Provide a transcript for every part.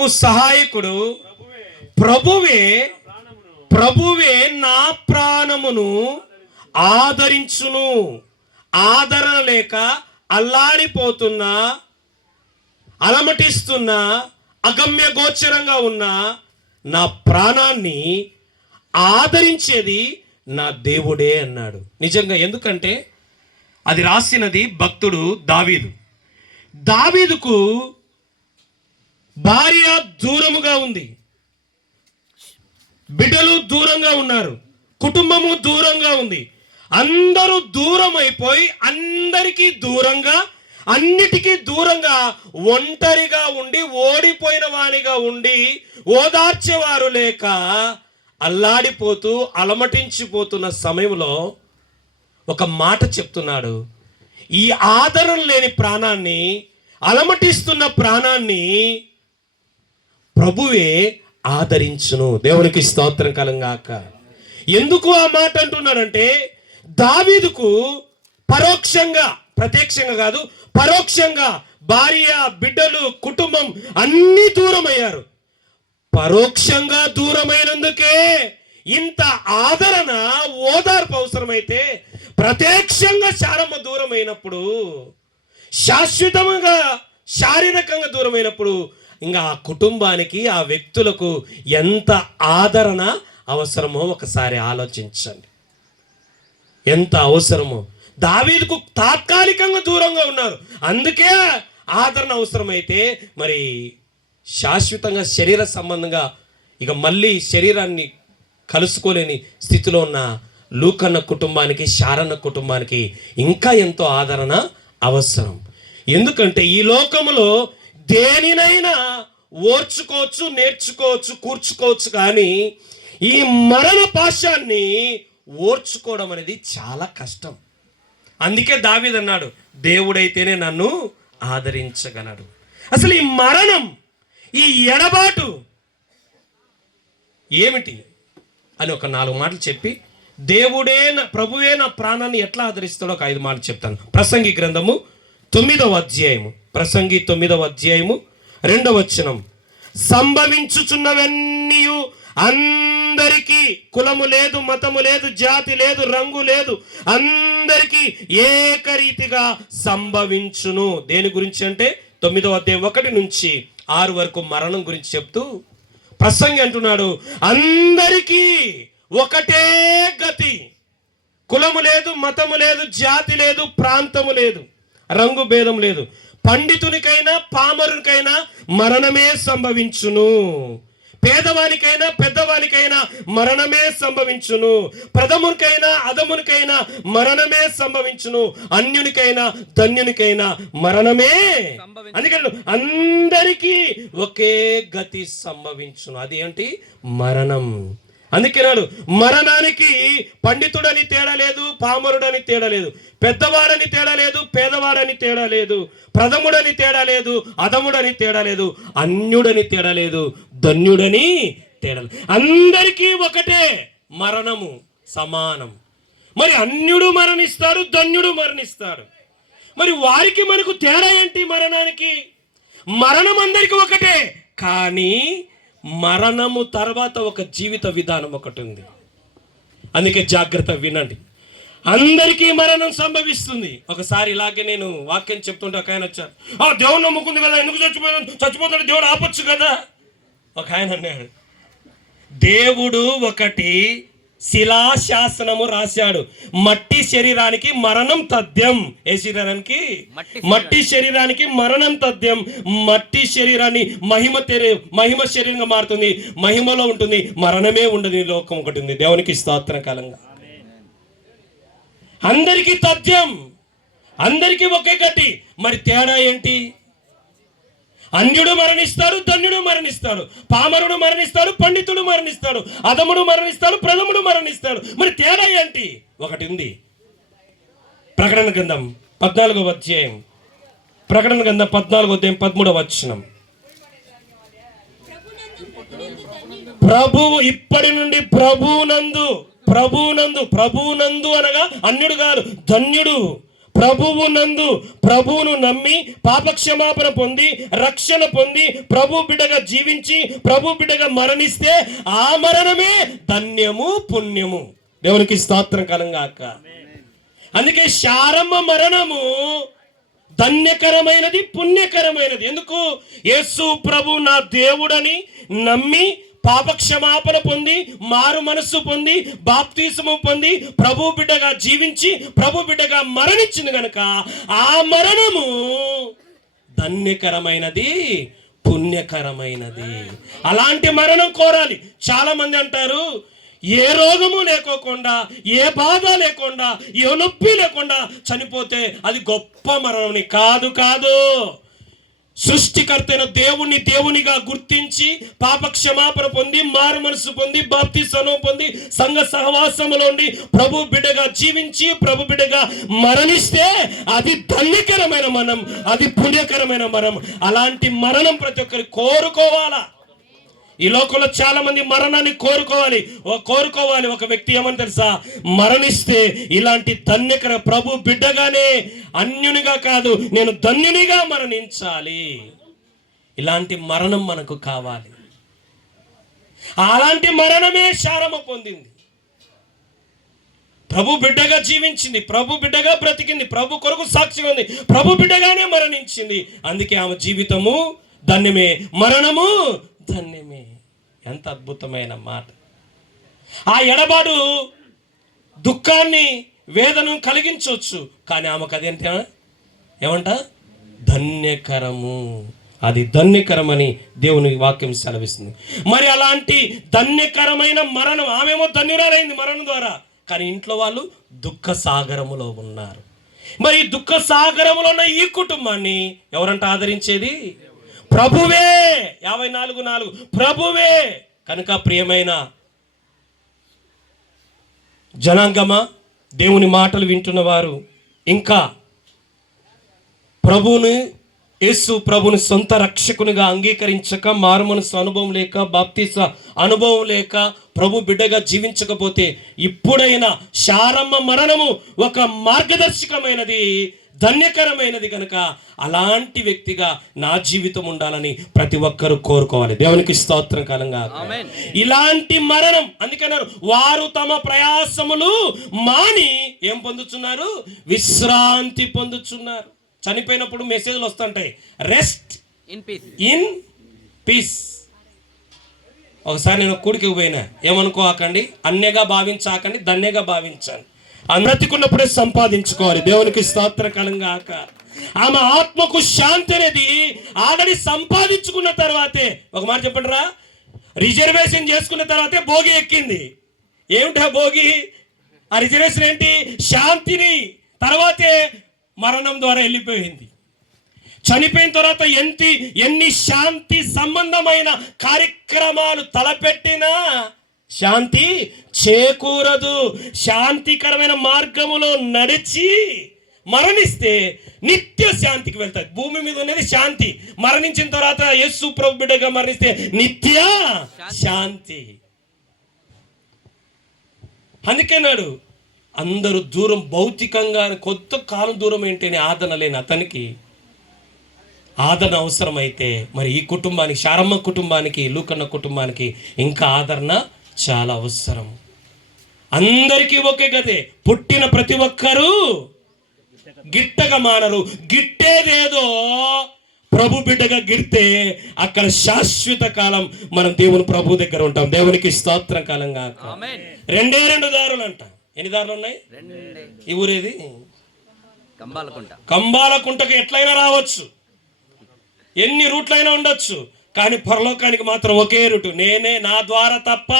నాకు సహాయకుడు. ప్రభువే ప్రభువే నా ప్రాణమును ఆదరించును. ఆదరణ లేక అల్లాడిపోతున్నా అలమటిస్తున్న అగమ్య గోచరంగా ఉన్న నా ప్రాణాన్ని ఆదరించేది నా దేవుడే అన్నాడు. నిజంగా ఎందుకంటే అది రాసినది భక్తుడు దావీదు. దావీదుకు భార్య దూరముగా ఉంది. బిడ్డలు దూరంగా ఉన్నారు. కుటుంబము దూరంగా ఉంది. అందరూ దూరం అయిపోయి అందరికీ దూరంగా అన్నిటికీ దూరంగా ఒంటరిగా ఉండి ఓడిపోయిన వానిగా ఉండి ఓదార్చేవారు లేక అల్లాడిపోతూ అలమటించిపోతున్న సమయంలో ఒక మాట చెప్తున్నాడు. ఈ ఆదరణ లేని ప్రాణాన్ని అలమటిస్తున్న ప్రాణాన్ని ప్రభువే ఆదరించును. దేవునికి స్తోత్రం కలంగాక. ఎందుకు ఆ మాట అంటున్నాడంటే దావీదుకు పరోక్షంగా ప్రత్యక్షంగా కాదు పరోక్షంగా భార్య బిడ్డలు కుటుంబం అన్ని దూరమయ్యారు. పరోక్షంగా దూరమైనందుకే ఇంత ఆదరణ ఓదార్పు అవసరమైతే ప్రత్యక్షంగా చారమ్మ దూరమైనప్పుడు శాశ్వతంగా శారీరకంగా దూరమైనప్పుడు ఇంకా ఆ కుటుంబానికి ఆ వ్యక్తులకు ఎంత ఆదరణ అవసరమో ఒకసారి ఆలోచించండి. ఎంత అవసరమో. దావీదుకు తాత్కాలికంగా దూరంగా ఉన్నారు. అందుకే ఆదరణ అవసరమైతే మరి శాశ్వతంగా శరీర సంబంధంగా ఇక మళ్ళీ శరీరాన్ని కలుసుకోలేని స్థితిలో ఉన్న లూకన్న కుటుంబానికి శారన్న కుటుంబానికి ఇంకా ఎంతో ఆదరణ అవసరం. ఎందుకంటే ఈ లోకములో దేనినైనా ఓర్చుకోవచ్చు నేర్చుకోవచ్చు కూర్చుకోవచ్చు కానీ ఈ మరణ పాశాన్ని ఓర్చుకోవడం అనేది చాలా కష్టం. అందుకే దావీదన్నాడు దేవుడైతేనే నన్ను ఆదరించగలడు. అసలు ఈ మరణం ఈ ఎడబాటు ఏమిటి అని ఒక నాలుగు మాటలు చెప్పి దేవుడే నా ప్రభువే నా ప్రాణాన్ని ఎట్లా ఆదరిస్తాడో ఒక ఐదు మాటలు చెప్తాను. ప్రసంగి గ్రంథము తొమ్మిదవ అధ్యాయము. ప్రసంగి తొమ్మిదవ అధ్యాయము రెండవ వచనం. సంభవించుచున్నవన్నీ అందరికీ కులము లేదు మతము లేదు జాతి లేదు రంగు లేదు. అందరికీ ఏకరీతిగా సంభవించును. దేని గురించి అంటే తొమ్మిదవ అధ్యాయం ఒకటి నుంచి ఆరు వరకు మరణం గురించి చెప్తూ ప్రసంగి అంటున్నాడు అందరికీ ఒకటే గతి. కులము లేదు మతము లేదు జాతి లేదు ప్రాంతము లేదు. రంగు భేదం లేదు. పండితునికైనా పామరునికైనా మరణమే సంభవించును. పేదవానికైనా పెద్దవానికైనా మరణమే సంభవించును. ప్రథమునికైనా అధమునికైనా మరణమే సంభవించును. అన్యునికైనా ధన్యునికైనా మరణమే అందుకని అందరికీ ఒకే గతి సంభవించును. అది ఏంటి మరణం. అందుకేనాడు మరణానికి పండితుడని తేడా లేదు పామరుడని తేడా లేదు పెద్దవాడని తేడా లేదు పేదవాడని తేడా లేదు ప్రథముడని తేడా లేదు అధముడని తేడా లేదు అన్యుడని తేడా లేదు ధన్యుడని తేడా లేదు. అందరికీ ఒకటే మరణము సమానం. మరి అన్యుడు మరణిస్తాడు ధన్యుడు మరణిస్తాడు. మరి వారికి మనకు తేడా ఏంటి మరణానికి? మరణం అందరికీ ఒకటే కానీ మరణము తర్వాత ఒక జీవిత విధానం ఒకటి ఉంది. అందుకే జాగ్రత్త వినండి. అందరికీ మరణం సంభవిస్తుంది. ఒకసారి ఇలాగే నేను వాక్యం చెప్తుంటే ఒక ఆయన వచ్చారు. ఆ దేవుడు నమ్ముకుంది కదా ఎందుకు చచ్చిపోయాను? చచ్చిపోతాడు దేవుడు ఆపొచ్చు కదా? ఒక ఆయన అన్నాడు. దేవుడు ఒకటి శిలాశాసనము రాశాడు. మట్టి శరీరానికి మరణం తథ్యం. ఏ శరీరానికి? మట్టి శరీరానికి మరణం తథ్యం. మట్టి శరీరాన్ని మహిమ తెరి మహిమ శరీరంగా మారుతుంది. మహిమలో ఉంటుంది. మరణమే ఉండదు. ఈ లోకం ఒకటి ఉంది. దేవునికి స్తోత్ర కాలంగా. అందరికీ తథ్యం. అందరికీ ఒకే గట్టి. మరి తేడా ఏంటి? అన్యుడు మరణిస్తాడు ధన్యుడు మరణిస్తాడు. పామరుడు మరణిస్తాడు పండితుడు మరణిస్తాడు. అధముడు మరణిస్తాడు ప్రథముడు మరణిస్తాడు. మరి తేడా ఏంటి? ఒకటి ఉంది. ప్రకటన గ్రంథం పద్నాలుగో అధ్యాయం. ప్రకటన గ్రంథం పద్నాలుగో అధ్యాయం పదమూడవ వచనం. ప్రభువు ఇప్పటి నుండి ప్రభువునందు ప్రభువునందు ప్రభువునందు అనగా అన్యుడు కాదు ధన్యుడు. ప్రభువు నందు ప్రభువును నమ్మి పాపక్షమాపణ పొంది రక్షణ పొంది ప్రభు బిడగా జీవించి ప్రభు బిడగా మరణిస్తే ఆ మరణమే ధన్యము పుణ్యము. దేవునికి స్తోత్రం కలంగాక. అందుకే శారమ్మ మరణము ధన్యకరమైనది పుణ్యకరమైనది. ఎందుకు? యేసు ప్రభు నా దేవుడని నమ్మి పాపక్షమాపణ పొంది మారు మనస్సు పొంది బాప్తీసము పొంది ప్రభు బిడ్డగా జీవించి ప్రభు బిడ్డగా మరణించింది గనుక ఆ మరణము ధన్యకరమైనది పుణ్యకరమైనది. అలాంటి మరణం కోరాలి. చాలా మంది అంటారు ఏ రోగము లేకోకుండా ఏ బాధ లేకుండా ఏ నొప్పి లేకుండా చనిపోతే అది గొప్ప మరణం కాదు కాదు. సృష్టికర్తైన దేవుణ్ణి దేవునిగా గుర్తించి పాప క్షమాపణ పొంది మారు మనసు పొంది బాప్తి పొంది సంఘ సహవాసములో ఉండి ప్రభు బిడ్డగా జీవించి ప్రభు బిడ్డగా మరణిస్తే అది ధన్యకరమైన మనం అది పుణ్యకరమైన మరణం అలాంటి మరణం ప్రతి ఒక్కరు కోరుకోవాలా? ఈ లోకంలో చాలా మంది మరణాన్ని కోరుకోవాలి. కోరుకోవాలి. ఒక వ్యక్తి ఏమని తెలుసా? మరణిస్తే ఇలాంటి ధన్యకర ప్రభు బిడ్డగానే అన్యునిగా కాదు నేను ధన్యునిగా మరణించాలి. ఇలాంటి మరణం మనకు కావాలి. అలాంటి మరణమే శారమ పొందింది. ప్రభు బిడ్డగా జీవించింది. ప్రభు బిడ్డగా బ్రతికింది. ప్రభు కొరకు సాక్షి ఉంది. ప్రభు బిడ్డగానే మరణించింది. అందుకే ఆమె జీవితము ధన్యమే. మరణము ధన్యమే. ఎంత అద్భుతమైన మాట. ఆ ఎడబాడు దుఃఖాన్ని వేదనం కలిగించవచ్చు. కానీ ఆమెకు అదేంట ఏమంట? ధన్యకరము. అది ధన్యకరమని దేవుని వాక్యం సెలవిస్తుంది. మరి అలాంటి ధన్యకరమైన మరణం ఆమెమో ధన్యురాలైంది మరణం ద్వారా. కానీ ఇంట్లో వాళ్ళు దుఃఖ సాగరములో ఉన్నారు. మరి దుఃఖ సాగరములో ఉన్న ఈ కుటుంబాన్ని ఎవరంట ఆదరించేది? ప్రభువే! యాభై నాలుగు నాలుగు. ప్రభువే! కనుక ప్రియమైన జనాంగమా దేవుని మాటలు వింటున్న వారు ఇంకా ప్రభువుని యేసు ప్రభుని సొంత రక్షకునిగా అంగీకరించక మారుమనసు అనుభవం లేక బాప్తీస అనుభవం లేక ప్రభు బిడ్డగా జీవించకపోతే ఇప్పుడైనా శారమ్మ మరణము ఒక మార్గదర్శకమైనది. ధన్యకరమైనది కనుక అలాంటి వ్యక్తిగా నా జీవితం ఉండాలని ప్రతి ఒక్కరూ కోరుకోవాలి. దేవునికి స్తోత్రం కాలంగా ఇలాంటి మరణం అందుకన్నారు వారు తమ ప్రయాసములు మాని ఏం పొందుతున్నారు విశ్రాంతి పొందుతున్నారు చనిపోయినప్పుడు మెసేజ్లు వస్తుంటాయి. Rest in peace in peace ఒకసారి నేను కూడికి పోయినా. ఏమనుకోకండి? అన్యగా భావించాకండి ధన్యగా భావించాను బ్రతికున్నప్పుడే సంపాదించుకోవాలి. దేవునికి స్తోత్రకలంగా ఆక ఆమె ఆత్మకు శాంతి అనేది ఆల్రెడీ సంపాదించుకున్న తర్వాతే. ఒక మాట చెప్పండిరా? రిజర్వేషన్ చేసుకున్న తర్వాతే భోగి ఎక్కింది. ఏమిటా భోగి? ఆ రిజర్వేషన్ ఏంటి? శాంతిని. తర్వాతే మరణం ద్వారా వెళ్ళిపోయింది. చనిపోయిన తర్వాత ఎంత ఎన్ని శాంతి సంబంధమైన కార్యక్రమాలు తలపెట్టినా శాంతి చేకూరదు. శాంతికరమైన మార్గములో నడిచి మరణిస్తే నిత్య శాంతికి వెళ్తాయి భూమి మీద ఉన్నది శాంతి. మరణించిన తర్వాత యేసు ప్రభు బిడ్డగా మరణిస్తే నిత్య శాంతి. అందుకేనాడు అందరూ దూరం భౌతికంగా కొత్త కాలం దూరం ఏంటని ఆదరణ లేని అతనికి ఆదరణ అవసరమైతే మరి ఈ కుటుంబానికి శారమ్మ కుటుంబానికి లూకన్న కుటుంబానికి ఇంకా ఆదరణ చాలా అవసరం. అందరికీ ఒకే గదే పుట్టిన ప్రతి ఒక్కరూ గిట్టగా మానరు. గిట్టేదేదో ప్రభు బిడ్డగా గిడితే అక్కడ శాశ్వత కాలం మనం దేవుని ప్రభు దగ్గర ఉంటాం. దేవునికి స్తోత్రం కాలంగా. ఆమేన్. రెండే రెండు దారులు అంట ఎన్ని దారులు ఉన్నాయి? ఈ ఊరేది? కంబాలకుంట. కంబాల కుంటకు ఎట్లయినా రావచ్చు. ఎన్ని రూట్లైనా ఉండొచ్చు. కానీ పరలోకానికి మాత్రం ఒకే రూటు నేనే నా ద్వారా తప్ప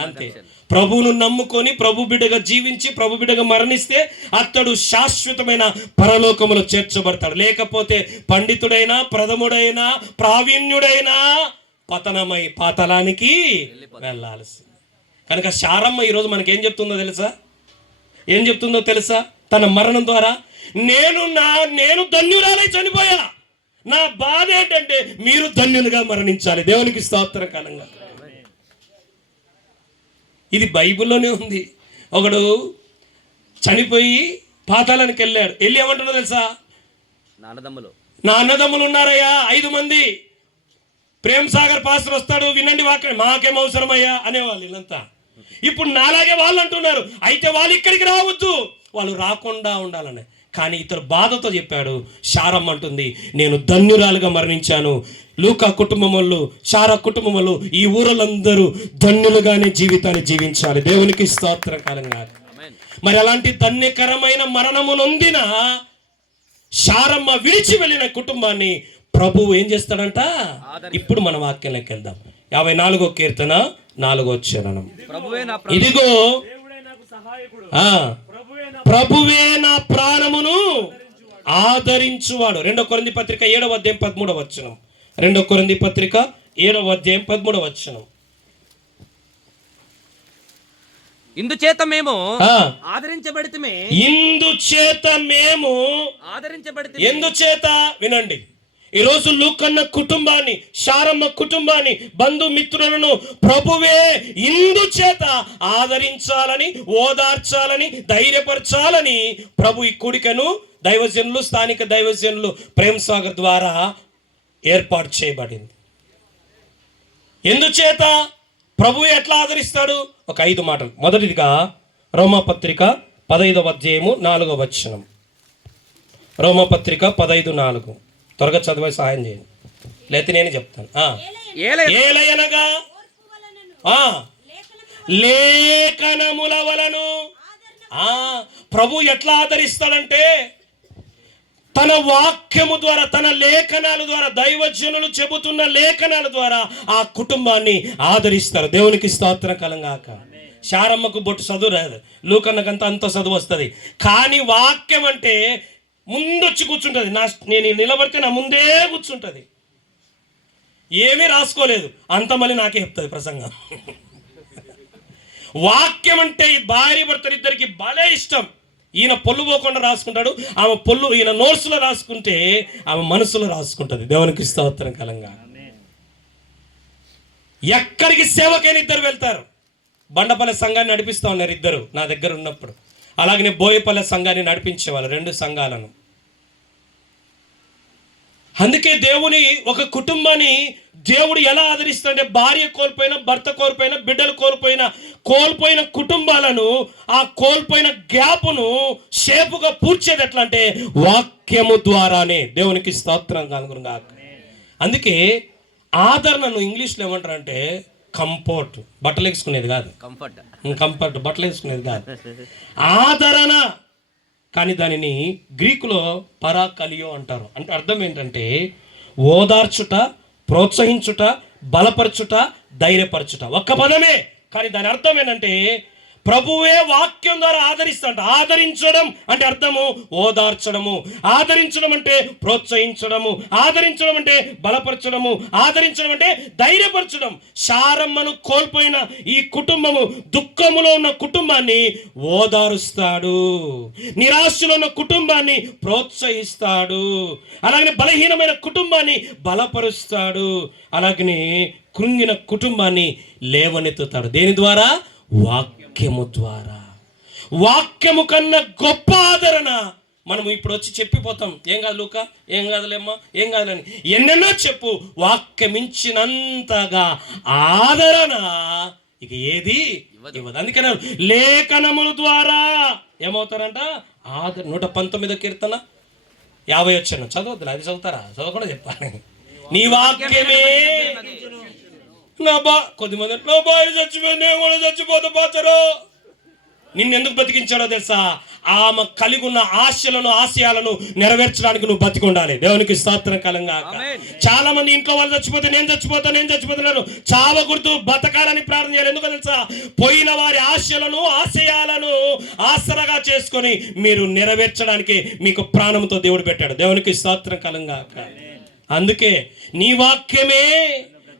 అంతే. ప్రభువును నమ్ముకొని ప్రభు బిడ్డగా జీవించి ప్రభు బిడ్డగా మరణిస్తే అతడు శాశ్వతమైన పరలోకములో చేర్చబడతాడు. లేకపోతే పండితుడైనా ప్రథముడైనా ప్రావీణ్యుడైనా పతనమై పాతలానికి వెళ్ళాల్సింది. కనుక శారమ్మ ఈరోజు మనకి ఏం చెప్తుందో తెలుసా? ఏం చెప్తుందో తెలుసా? తన మరణం ద్వారా నేను నా నేను ధన్యురాలై చనిపోయా. నా బాధ ఏంటంటే మీరు ధన్యులుగా మరణించాలి. దేవునికి స్తోత్ర కాలంగా ఇది బైబిల్లోనే ఉంది. ఒకడు చనిపోయి పాతాళానికి వెళ్ళాడు. వెళ్ళి ఏమంటున్నా తెలుసా? నాన్నదమ్ములు నా అన్నదమ్ములు ఉన్నారయ్యా ఐదు మంది. ప్రేమ్ సాగర్ పాస్టర్ వస్తాడు వినండి వాక్యం. మాకేం అవసరమయ్యా? అనేవాళ్ళు వీళ్ళంతా. ఇప్పుడు నాలాగే వాళ్ళు అంటున్నారు. అయితే వాళ్ళు ఇక్కడికి రావద్దు. వాళ్ళు రాకుండా ఉండాలని. కానీ ఇతరు బాధతో చెప్పాడు శారమ్మ అంటుంది నేను ధన్యురాలుగా మరణించాను. లూకా కుటుంబం వాళ్ళు శారా కుటుంబం వాళ్ళు ఈ ఊరలందరూ ధన్యులుగానే జీవితాన్ని జీవించాలి. దేవునికి స్తోత్ర కాలంగా ఆమేన్. మరి అలాంటి ధన్యకరమైన మరణము నొందిన శారమ్మ విడిచి వెళ్ళిన కుటుంబాన్ని ప్రభువు ఏం చేస్తాడంట? ఇప్పుడు మన వాక్యంలోకి వెళ్దాం. యాభై నాలుగో కీర్తన నాలుగో చరణం. ప్రభువే నా ప్రభు. ఇదిగో ఆ, ప్రభువే నా ప్రాణమును ఆదరించువాడు. రెండో కొరింది పత్రిక ఏడవ అధ్యాయం పదమూడవ వచనం. రెండో కొరింది పత్రిక ఏడవ అధ్యాయం పదమూడవ వచనం. ఇందుచేత మేము ఆ, ఆదరించబడితమే. ఇందుచేత మేము ఆదరించబడితే ఎందుచేత? వినండి. ఈరోజు లూకన్న కుటుంబాన్ని శారమ్మ కుటుంబాన్ని బంధుమిత్రులను ప్రభువే ఇందుచేత ఆదరించాలని ఓదార్చాలని ధైర్యపరచాలని ప్రభు ఈ కూడికను దైవజనులు స్థానిక దైవజనులు ప్రేమ్ సాగర్ ద్వారా ఏర్పాటు చేయబడింది. ఎందుచేత ప్రభు ఎట్లా ఆదరిస్తాడు? ఒక ఐదు మాటలు. మొదటిదిగా రోమపత్రిక పదైదవ అధ్యాయము నాలుగవ వచనం. రోమపత్రిక పదైదు నాలుగు. త్వరగా చదివే సహాయం చేయండి. లేకపోతే నేను చెప్తాను. ఏలయనగా లేఖనముల వలను ఆ, ప్రభు ఎట్లా ఆదరిస్తాడంటే తన వాక్యము ద్వారా తన లేఖనాల ద్వారా దైవజనులు చెబుతున్న లేఖనాల ద్వారా ఆ కుటుంబాన్ని ఆదరిస్తారు. దేవునికి స్తోత్రం కలంగాక. శారమ్మకు బొట్టు చదువు రాదు. లూకన్నకంత అంత చదువు వస్తుంది. కానీ వాక్యం అంటే ముందొచ్చి కూర్చుంటుంది. నా నేను నిలబడితే నా ముందే కూర్చుంటుంది. ఏమీ రాసుకోలేదు. అంత మళ్ళీ నాకే చెప్తుంది ప్రసంగం. వాక్యం అంటే ఈ భార్య భర్తలిద్దరికి భలే ఇష్టం. ఈయన పొల్లు పోకుండా రాసుకుంటాడు ఆమె పొల్లు ఈయన నోట్స్లో రాసుకుంటే ఆమె మనసులో రాసుకుంటుంది. దేవునికి స్తోత్రం కలంగా. ఎక్కడికి సేవకైనా ఇద్దరు వెళ్తారు. బండపల్లి సంఘాన్ని నడిపిస్తా ఉన్నారు ఇద్దరు నా దగ్గర ఉన్నప్పుడు. అలాగనే బోయపల్లె సంఘాన్ని నడిపించేవాళ్ళు రెండు సంఘాలను. అందుకే దేవుని ఒక కుటుంబాన్ని దేవుడు ఎలా ఆదరిస్తాడంటే భార్య కోల్పోయిన భర్త కోల్పోయిన బిడ్డలు కోల్పోయిన కోల్పోయిన కుటుంబాలను ఆ కోల్పోయిన గ్యాప్ను షేపుగా పూడ్చేది ఎట్లా అంటే వాక్యము ద్వారానే. దేవునికి స్తోత్రం కనుగొనగా అందుకే ఆదరణను ఇంగ్లీష్లో ఏమంటారంటే కంఫర్ట్. బట్టలు వేసుకునేది కాదు. కంఫర్ట్. కంఫర్ట్. బట్టలు వేసుకునేది కాదు. ఆదరణ. కానీ దానిని గ్రీకులో పరాకలియో అంటారు. అంటే అర్థం ఏంటంటే ఓదార్చుట ప్రోత్సహించుట బలపరచుట ధైర్యపరచుట. ఒక్క పదమే. కానీ దాని అర్థం ఏంటంటే ప్రభువే వాక్యం ద్వారా ఆదరిస్తాడు ఆదరించడం అంటే అర్థము ఓదార్చడము. ఆదరించడం అంటే ప్రోత్సహించడము. ఆదరించడం అంటే బలపరచడము. ఆదరించడం అంటే ధైర్యపరచడం. శారమ్మను కోల్పోయిన ఈ కుటుంబము దుఃఖములో ఉన్న కుటుంబాన్ని ఓదారుస్తాడు. నిరాశలో ఉన్న కుటుంబాన్ని ప్రోత్సహిస్తాడు. అలాగనే బలహీనమైన కుటుంబాన్ని బలపరుస్తాడు. అలాగనే కృంగిన కుటుంబాన్ని లేవనెత్తుతాడు. దేని ద్వారా? వాక్యము ద్వారా. వాక్యము కన్నా గొప్ప ఆదరణ మనం ఇప్పుడు వచ్చి చెప్పిపోతాం. ఏం కాదు లూక? ఏం కాదులేమ్మా? ఏం కాదులని. ఎన్నెన్నో చెప్పు. వాక్యమించినంతగా ఆదరణ ఇక ఏది? ఇవ్వదు. అందుకనే లేఖనముల ద్వారా. ఏమవుతారంట? ఆదరణ నూట పంతొమ్మిదో కీర్తన యాభై వచ్చాను చదవద్దు అది చదువుతారా? చదవకుండా చెప్పాలి. నీ వాక్యమే నా బా కొద్దిమంది నా భార్య చచ్చిపోయింది నేను కూడా చచ్చిపోతా పాచరు. నిన్నెందుకు బతికించాడో తెలుసా? ఆమె కలిగి ఉన్న ఆశలను ఆశయాలను నెరవేర్చడానికి నువ్వు బతికి ఉండాలి దేవునికి స్తోత్రం కలంగా. చాలా మంది ఇంట్లో వాళ్ళు చచ్చిపోతే నేను చచ్చిపోతా నేను చచ్చిపోతున్నాను చావకూడదు బతకాలని ప్రార్థన చేయాలి. ఎందుకు తెలుసా? పోయిన వారి ఆశలను ఆశయాలను ఆసరగా చేసుకొని మీరు నెరవేర్చడానికి మీకు ప్రాణంతో దేవుడు పెట్టాడు. దేవునికి స్తోత్రం కలంగా అందుకే నీ వాక్యమే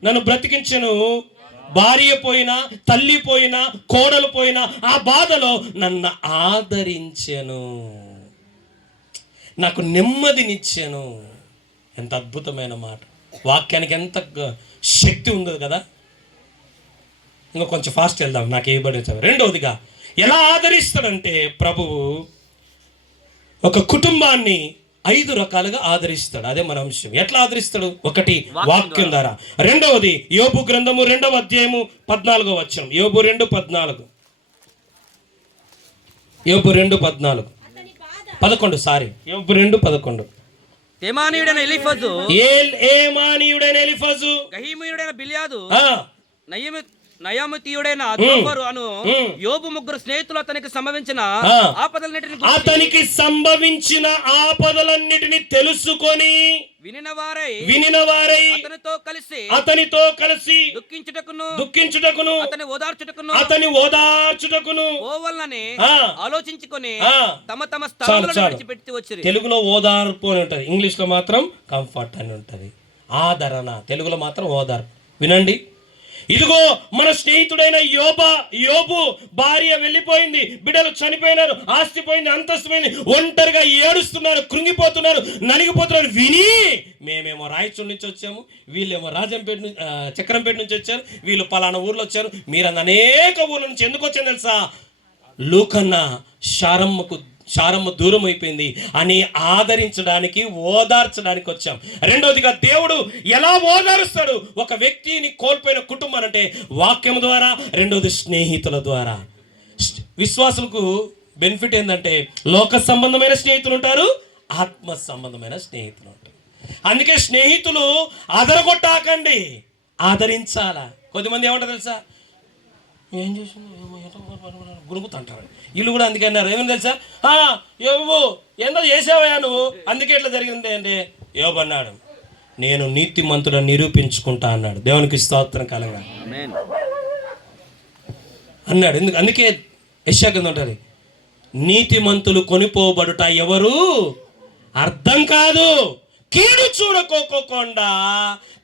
నన్ను బ్రతికించను. భార్య పోయినా తల్లి పోయినా కోడలు పోయినా ఆ బాధలో నన్ను ఆదరించెను. నాకు నెమ్మదినిచ్చాను. ఎంత అద్భుతమైన మాట. వాక్యానికి ఎంత శక్తి ఉంది కదా. ఇంకా కొంచెం ఫాస్ట్ వెళ్దాం. నాకు ఏ బడి రెండవదిగా ఎలా ఆదరిస్తాడంటే ప్రభువు ఒక కుటుంబాన్ని ఐదు రకాలుగా ఆదరిస్తాడు. అదే మన అంశం. ఎట్లా ఆదరిస్తాడు? ఒకటి వాక్యం ద్వారా. రెండవది యోబు గ్రంథము రెండవ అధ్యాయము పద్నాలుగో వచ్చం యోబు రెండు పద్నాలుగు. యోబు రెండు పద్నాలుగు. పదకొండు సారీ. యోబు రెండు పదకొండు. తేమానీయుడైన ఎలిఫజు ఏ ఏ మానీయుడైన ఎలిఫజు గహీమీయుడైన బిలియాదు నయమి నయమతీయుడైన దోఫరు అను. యోబు ముగ్గురు స్నేహితులు అతనికి సంభవించిన. ఆపదలన్నిటిని అతనికి సంభవించిన ఆపదలన్నిటిని తెలుసుకొని వినిన వారై వినిన వారై అతనితో కలిసి అతనితో కలిసి దుఃఖించుటకును దుఃఖించుటకును అతని ఓదార్చుటకును అతని ఓదార్చుటకును. పోవల్లని ఆ. ఆలోచించుకొని. తమ తమ చాలు విడిచిపెట్టి వచ్చిరి. తెలుగులో ఓదార్పు అని ఉంటుంది. ఇంగ్లీష్లో మాత్రం కంఫర్ట్ అని ఉంటుంది. ఆదరణ. తెలుగులో మాత్రం ఓదార్పు. వినండి. ఇదిగో మన స్నేహితుడైన యోబ యోబు భార్య వెళ్ళిపోయింది. బిడ్డలు చనిపోయినారు ఆస్తి పోయింది అంతస్తు పోయింది ఒంటరిగా ఏడుస్తున్నారు కృంగిపోతున్నారు నలిగిపోతున్నారు. విని మేమేమో రాయచూరు నుంచి వచ్చాము. వీళ్ళేమో రాజంపేట నుంచి చక్రంపేట నుంచి వచ్చారు. వీళ్ళు పలానా ఊర్లో వచ్చారు. మీరన్న అనేక ఊర్ల నుంచి ఎందుకు వచ్చాను తెలుసా? లూకన్న శారమ్మకు శారమ్మ దూరం అయిపోయింది అని ఆదరించడానికి ఓదార్చడానికి వచ్చాం. రెండవదిగా దేవుడు ఎలా ఓదారుస్తాడు? ఒక వ్యక్తిని కోల్పోయిన కుటుంబం అంటే వాక్యం ద్వారా రెండవది స్నేహితుల ద్వారా. విశ్వాసులకు బెనిఫిట్ ఏంటంటే లోక సంబంధమైన స్నేహితులు ఉంటారు ఆత్మ సంబంధమైన స్నేహితులు ఉంటారు. అందుకే స్నేహితులు అదరగొట్టాకండి. ఆదరించాలా? కొద్దిమంది ఏమంటారు తెలుసా? ఏం చేసింది గురుగుతుంటారు వీళ్ళు కూడా అందుకే అన్నారు. ఏమని తెలుసా? "ఆ, యోబు ఎంత చేసావయ్యా నువ్వు? అందుకే ఇట్లా జరిగింది అంటే యోబు అన్నాడు. నేను నీతిమంతుడని నిరూపించుకుంటా అన్నాడు. దేవునికి స్తోత్రం కలగా. అన్నాడు. ఎందుకు? అందుకే యశా కింద ఉంటుంది. నీతిమంతులు కొనిపోబడుట ఎవరు? అర్థం కాదు. కీడు చూడకోకోకుండా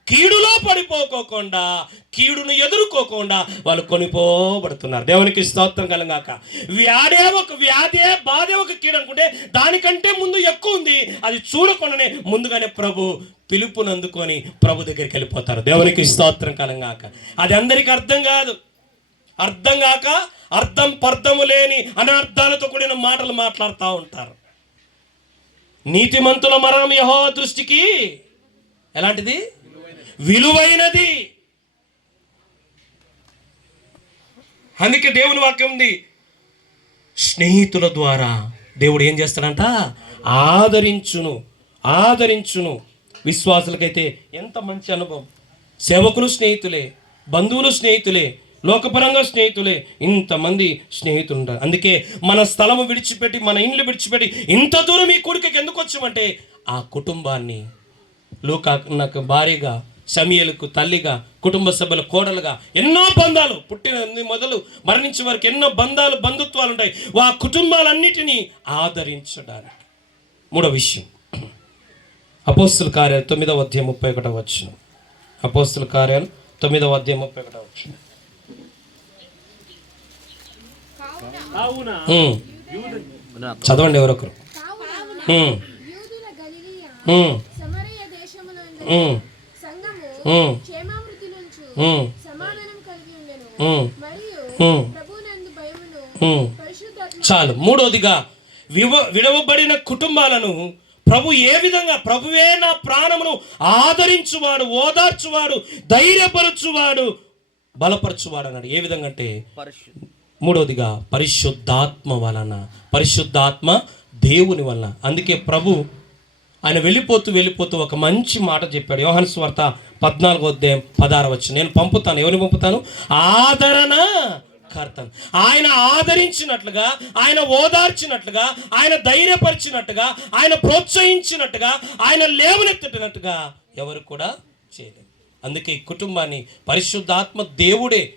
కీడులో పడిపోకోకుండా కీడును ఎదుర్కోకుండా వాళ్ళు కొనిపోబడుతున్నారు. దేవునికి స్తోత్రం కలంగాక. వ్యాధే ఒక వ్యాధే బాధే ఒక కీడు అనుకుంటే దానికంటే ముందు ఎక్కువ ఉంది. అది చూడకుండానే ముందుగానే ప్రభు పిలుపునందుకొని ప్రభు దగ్గరికి వెళ్ళిపోతారు. దేవునికి స్తోత్రం కలంగాక. అది అందరికీ అర్థం కాదు. అర్థం కాక అర్థం పర్థము లేని అనర్థాలతో కూడిన మాటలు మాట్లాడుతూ ఉంటారు. నీతిమంతుల మరణం యహో దృష్టికి. ఎలాంటిది? విలువైనది. అందుకే దేవుని వాక్యం ఉంది. స్నేహితుల ద్వారా దేవుడు ఏం చేస్తాడంట? ఆదరించును ఆదరించును. విశ్వాసులకైతే ఎంత మంచి అనుభవం. సేవకులు స్నేహితులే బంధువులు స్నేహితులే లోకపరంగా స్నేహితులే ఇంతమంది స్నేహితులు ఉంటారు అందుకే మన స్థలము విడిచిపెట్టి మన ఇండ్లు విడిచిపెట్టి ఇంత దూరం ఈ కొడుకుకి ఎందుకు వచ్చామంటే ఆ కుటుంబాన్ని లోక నాకు భారీగా సమీయలకు తల్లిగా కుటుంబ సభ్యుల కోడలుగా ఎన్నో బంధాలు పుట్టిన మొదలు మరణించే వరకు ఎన్నో బంధాలు బంధుత్వాలు ఉంటాయి. ఆ కుటుంబాలన్నిటినీ ఆదరించడానికి. మూడో విషయం. అపోస్తుల కార్యాలు తొమ్మిదవ అధ్యాయం ముప్పై ఒకటో వచ్చిన అపోస్తుల కార్యాలు తొమ్మిదవ అధ్యాయం ముప్పై ఒకటో వచ్చిన చదవండి ఎవరొకరు. నుంచి సమాధానం కలిగి ఉండెను. మరియు. ప్రభునందు భయమును. పరిశుద్ధాత్మ చాలు. మూడోదిగా వివ విడవబడిన కుటుంబాలను ప్రభు ఏ విధంగా ప్రభువే నా ప్రాణమును ఆదరించువాడు ఓదార్చువాడు ధైర్యపరచువాడు బలపరచువాడు అన్నాడు ఏ విధంగా అంటే పరిశుద్ధ మూడోదిగా పరిశుద్ధాత్మ వలన పరిశుద్ధాత్మ దేవుని వలన. అందుకే ప్రభు ఆయన వెళ్ళిపోతూ వెళ్ళిపోతూ ఒక మంచి మాట చెప్పాడు. యోహన్ స్వార్త పద్నాలుగో అధ్యాయం పదహారు వచ్చి నేను పంపుతాను. ఎవరిని పంపుతాను? ఆదరణ కర్తను. ఆయన ఆదరించినట్లుగా ఆయన ఓదార్చినట్లుగా ఆయన ధైర్యపరిచినట్టుగా ఆయన ప్రోత్సహించినట్టుగా ఆయన లేవనెత్తినట్టుగా ఎవరు కూడా చేయలేదు. అందుకే ఈ కుటుంబాన్ని పరిశుద్ధాత్మ దేవుడే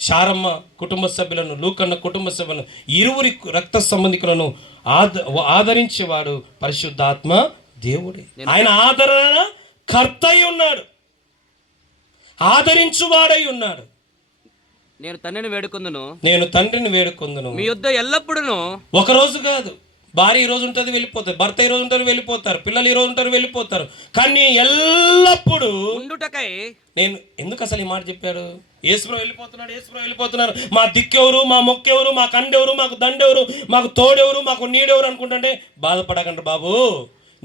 శారమ్మ కుటుంబ సభ్యులను లూకన్న కుటుంబ సభ్యులను ఇరువురి రక్త సంబంధికులను ఆద ఆదరించేవాడు పరిశుద్ధాత్మ దేవుడే. ఆయన ఆదరణ కర్త అయి ఉన్నాడు. ఆదరించువాడై ఉన్నాడు. నేను తండ్రిని వేడుకుందును. నేను తండ్రిని వేడుకొందును. మీ యుద్ధ ఎల్లప్పుడూ ఒక రోజు కాదు. భార్య ఈ రోజు ఉంటుంది వెళ్ళిపోతారు. భర్త ఈ రోజు ఉంటారు వెళ్ళిపోతారు. పిల్లలు ఈ రోజు ఉంటారు వెళ్ళిపోతారు. కానీ ఎల్లప్పుడూ ఉండుటకై నేను ఎందుకు అసలు ఈ మాట చెప్పాడు ఏసుప్రభు వెళ్ళిపోతున్నాడు ఏసుప్రభు వెళ్ళిపోతున్నారు మా దిక్కెవరు మా మొక్కెవరు మా కండెవరు మాకు దండెవరు మాకు తోడెవరు మాకు నీడెవరు అనుకుంటుంటే బాధపడకండి బాబు.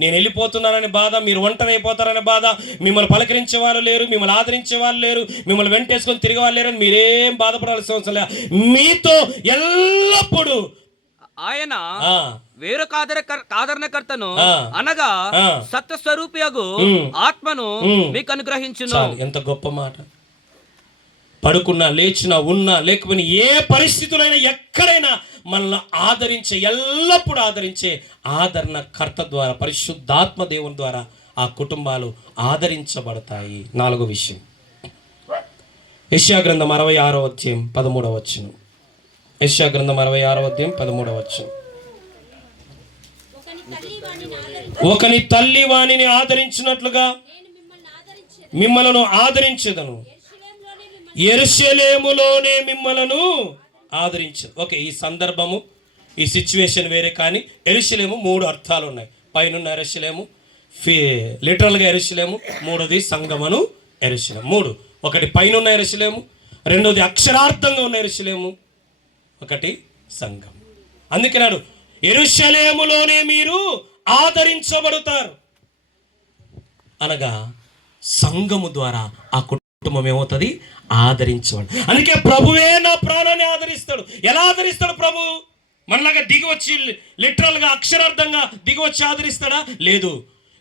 నేను వెళ్ళిపోతున్నానని బాధ మీరు ఒంటరి అయిపోతారనే బాధ మిమ్మల్ని పలకరించే వాళ్ళు లేరు మిమ్మల్ని ఆదరించే వాళ్ళు లేరు మిమ్మల్ని వెంటేసుకొని తిరిగే వాళ్ళు లేరని మీరేం బాధపడాల్సిన అవసరం లేదు మీతో ఎల్లప్పుడూ ఆయన వేరొక ఆదర ఆదరణకర్తను. అనగా ఆ. సత్య స్వరూపియగు ఉమ్. ఆత్మను. మీకు అనుగ్రహించును చాలు ఎంత గొప్ప మాట పడుకున్నా లేచినా ఉన్నా లేకపోయినా ఏ పరిస్థితులైనా ఎక్కడైనా మనల్ని ఆదరించే ఎల్లప్పుడూ ఆదరించే ఆదరణ కర్త ద్వారా పరిశుద్ధాత్మ దేవుని ద్వారా ఆ కుటుంబాలు ఆదరించబడతాయి. నాలుగో విషయం. యశ్యా గ్రంథం అరవై ఆరో అధ్యాయం పదమూడవ వచ్చును యశ్యా గ్రంథం అరవై ఆరో అధ్యాయం పదమూడవ వచ్చును ఒకని తల్లి వాణిని ఆదరించినట్లుగా మిమ్మల్ని ఆదరించేది. మిమ్మలను ఆదరించదను. ఎరుషలేములోనే మిమ్మలను ఆదరించారు ఓకే ఈ సందర్భము ఈ సిచ్యువేషన్ వేరే కానీ ఎరుషలేము మూడు అర్థాలు ఉన్నాయి. పైన ఎరుషలేము ఫీ లిటరల్గా ఎరుషలేము మూడోది సంగమను ఎరుషలేము. మూడు ఒకటి పైన ఎరుషలేము రెండోది అక్షరార్థంగా ఉన్న ఎరుషలేము ఒకటి సంఘం అందుకే నాడు ఎరుషలేములోనే మీరు ఆదరించబడతారు. అనగా సంఘము ద్వారా ఆ కుటుంబం ఏమవుతుంది? ఆదరించబడి. అందుకే ప్రభువే నా ప్రాణాన్ని ఆదరిస్తాడు. ఎలా ఆదరిస్తాడు ప్రభు? మనలాగా దిగి వచ్చి లిటరల్గా అక్షరార్థంగా దిగి వచ్చి ఆదరిస్తాడా? లేదు.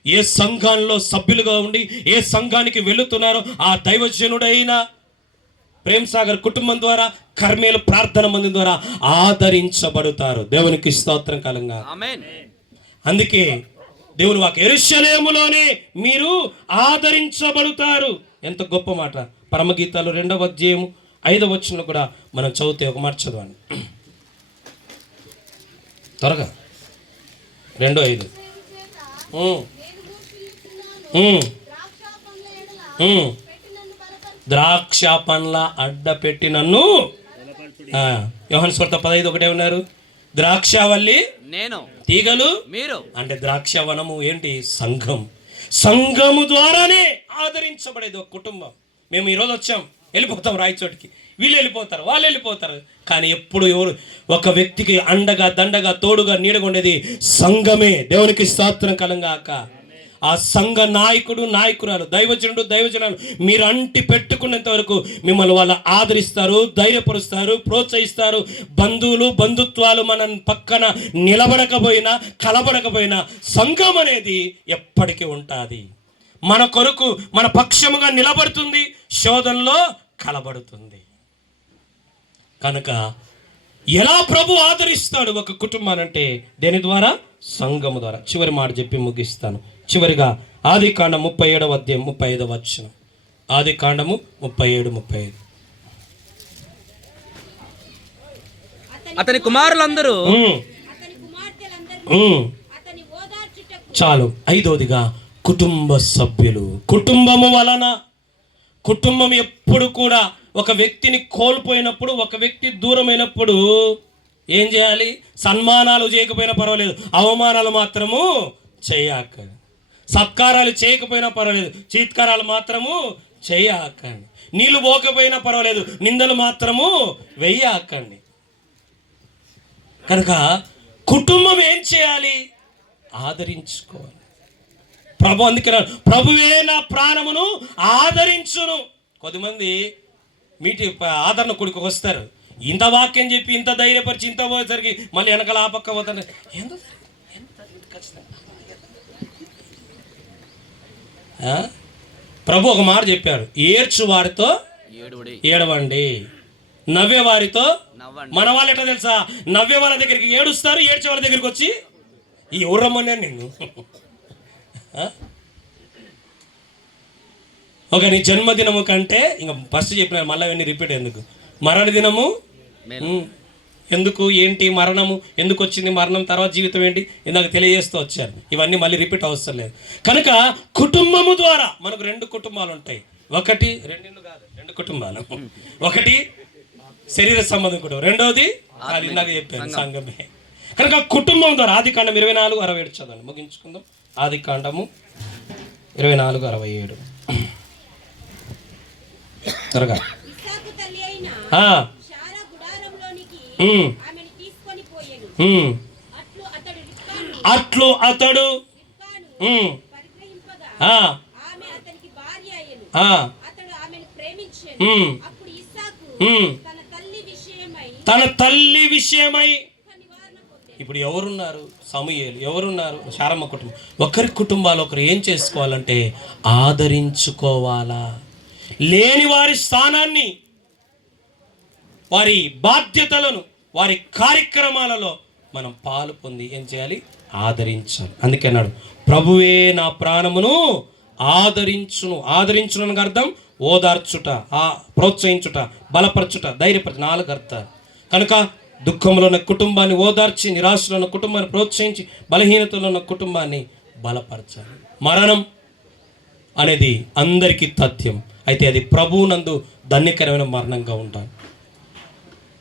ఏ సంఘంలో సభ్యులుగా ఉండి ఏ సంఘానికి వెళుతున్నారో ఆ దైవజనుడైన ప్రేమ్ సాగర్ కుటుంబం ద్వారా కర్మేలు ప్రార్థన మంది ద్వారా ఆదరించబడతారు. దేవునికి స్తోత్రం కలంగా అందుకే దేవుని వాక్ ఎరుషలేములోనే మీరు ఆదరించబడతారు. ఎంత గొప్ప మాట. పరమగీతాలు రెండవ అధ్యాయము ఐదవ వచనంలో కూడా మనం చదివితే ఒక మాట చదవండి. త్వరగా. రెండో ఐదు. ద్రాక్ష పండ్ల ద్రాక్ష అడ్డ పెట్టి నన్ను. యోహన్ స్వర్త పదహైదు ఒకటే ఉన్నారు ద్రాక్షవల్లి నేను. తీగలు. మీరు. అంటే ద్రాక్షవనము ఏంటి? సంఘం. సంఘము ద్వారానే ఆదరించబడేది ఒక కుటుంబం. మేము ఈరోజు వచ్చాం వెళ్ళిపోతాం రాయచోటికి. వీళ్ళు వెళ్ళిపోతారు వాళ్ళు వెళ్ళిపోతారు. కానీ ఎప్పుడు ఎవరు ఒక వ్యక్తికి అండగా దండగా తోడుగా నీడగొండేది సంఘమే. దేవునికి స్తోత్రం కలంగాక. ఆ సంఘ నాయకుడు నాయకురాలు దైవజనుడు దైవజనాలు మీరు అంటి పెట్టుకున్నంత వరకు మిమ్మల్ని వాళ్ళు ఆదరిస్తారు ధైర్యపరుస్తారు ప్రోత్సహిస్తారు. బంధువులు బంధుత్వాలు మనం పక్కన నిలబడకపోయినా కలబడకపోయినా సంఘం అనేది ఎప్పటికీ ఉంటుంది. మన కొరకు మన పక్షముగా నిలబడుతుంది శోధనలో కలబడుతుంది. కనుక ఎలా ప్రభు ఆదరిస్తాడు ఒక కుటుంబానంటే దేని ద్వారా? సంఘము ద్వారా. చివరి మాట చెప్పి ముగిస్తాను. చివరిగా ఆది కాండం ముప్పై ఏడవ అధ్యాయం ముప్పై ఐదవ వచ్చిన ఆది కాండము ముప్పై ఏడు ముప్పై ఐదు అతని కుమారులందరూ చాలు. ఐదవదిగా కుటుంబ సభ్యులు. కుటుంబము వలన కుటుంబం ఎప్పుడు కూడా ఒక వ్యక్తిని కోల్పోయినప్పుడు ఒక వ్యక్తి దూరమైనప్పుడు ఏం చేయాలి? సన్మానాలు చేయకపోయినా పర్వాలేదు. అవమానాలు మాత్రము చేయక సత్కారాలు చేయకపోయినా పర్వాలేదు. చీత్కారాలు మాత్రము చేయకండి. నీళ్ళు పోకపోయినా పర్వాలేదు. నిందలు మాత్రము వెయ్యకండి. కనుక కుటుంబం ఏం చేయాలి? ఆదరించుకోవాలి. ప్రభు అందుకే ప్రభువే నా ప్రాణమును ఆదరించును. కొద్దిమంది మీటి ఆదరణ కొడుకు వస్తారు. ఇంత వాక్యం చెప్పి ఇంత ధైర్యపరిచి ఇంత పోయేసరికి మళ్ళీ వెనకాల ఆ పక్క పోతారు ఎంత ఖచ్చితంగా. ప్రభు ఒక మాట చెప్పాడు. ఏడ్చు వారితో ఏడవండి. నవ్వే వారితో మన వాళ్ళు ఎట్లా తెలుసా? నవ్వే వాళ్ళ దగ్గరికి ఏడుస్తారు ఏడ్చే వాళ్ళ దగ్గరికి వచ్చి ఈ ఎవరమ్మన్నాను నిన్ను? ఒక నీ జన్మదినము కంటే ఇంకా ఫస్ట్ చెప్పిన మళ్ళీ అవన్నీ రిపీట్ ఎందుకు? మరణ దినము. ఎందుకు ఏంటి మరణము? ఎందుకు వచ్చింది మరణం? తర్వాత జీవితం ఏంటి? ఇందాక తెలియజేస్తూ వచ్చారు. ఇవన్నీ మళ్ళీ రిపీట్ అవసరం లేదు. కనుక కుటుంబము ద్వారా మనకు రెండు కుటుంబాలు ఉంటాయి. ఒకటి రెండు కాదు రెండు కుటుంబాలు. ఒకటి శరీర సంబంధం కుటుంబం. రెండోది అది ఇందాక చెప్పాను సంఘమే. కనుక కుటుంబం ద్వారా ఆది కాండం ఇరవై నాలుగు అరవై ఏడు చదవండి. ముగించుకుందాం. ఆది కాండము ఇరవై నాలుగు అరవై ఏడు. త్వరగా. అట్లు అతడు. తన తల్లి విషయమై. ఇప్పుడు ఎవరున్నారు? సమూయేలు. ఎవరున్నారు? శారమ్మ కుటుంబం. ఒకరి కుటుంబాలు ఒకరు ఏం చేసుకోవాలంటే ఆదరించుకోవాలా? లేని వారి స్థానాన్ని వారి బాధ్యతలను వారి కార్యక్రమాలలో మనం పాలు పొంది ఏం చేయాలి? ఆదరించాలి. అందుకే అన్నాడు ప్రభువే నా ప్రాణమును ఆదరించును. ఆదరించును అనగా అర్థం ఓదార్చుట ఆ ప్రోత్సహించుట బలపరచుట ధైర్యపరచు నాలుగు అర్థాలు. కనుక దుఃఖంలో ఉన్న కుటుంబాన్ని ఓదార్చి నిరాశలో ఉన్న కుటుంబాన్ని ప్రోత్సహించి బలహీనతలో ఉన్న కుటుంబాన్ని బలపరచాలి. మరణం అనేది అందరికీ తథ్యం. అయితే అది ప్రభువునందు ధన్యకరమైన మరణంగా ఉంటాను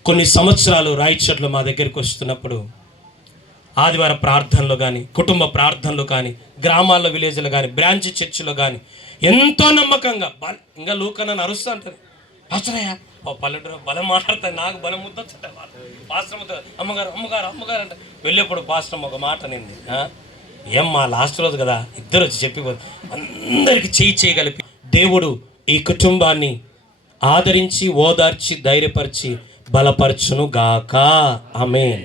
కొన్ని సంవత్సరాలు రాయిచట్లు మా దగ్గరికి వస్తున్నప్పుడు ఆదివార ప్రార్థనలు కానీ కుటుంబ ప్రార్థనలు కానీ గ్రామాల్లో విలేజ్లో కానీ బ్రాంచ్ చర్చిలో కానీ ఎంతో నమ్మకంగా బల ఇంకా లూకన్న నరుస్తూ అంటారు. అసలయ్యా ఓ పల్లెటూరు బలం మాట్లాడతాను నాకు బలం ముద్దొచ్చట పాశ్రమ అమ్మగారు అమ్మగారు అమ్మగారు అంటే వెళ్ళేప్పుడు పాశ్రమ ఒక మాట నింది ఏం మా లాస్ట్ రోజు కదా ఇద్దరు వచ్చి చెప్పిపోదు అందరికి చేయి చేయగలిపి దేవుడు ఈ కుటుంబాన్ని ఆదరించి ఓదార్చి ధైర్యపరిచి బలపరచును గాక ఆమెన్.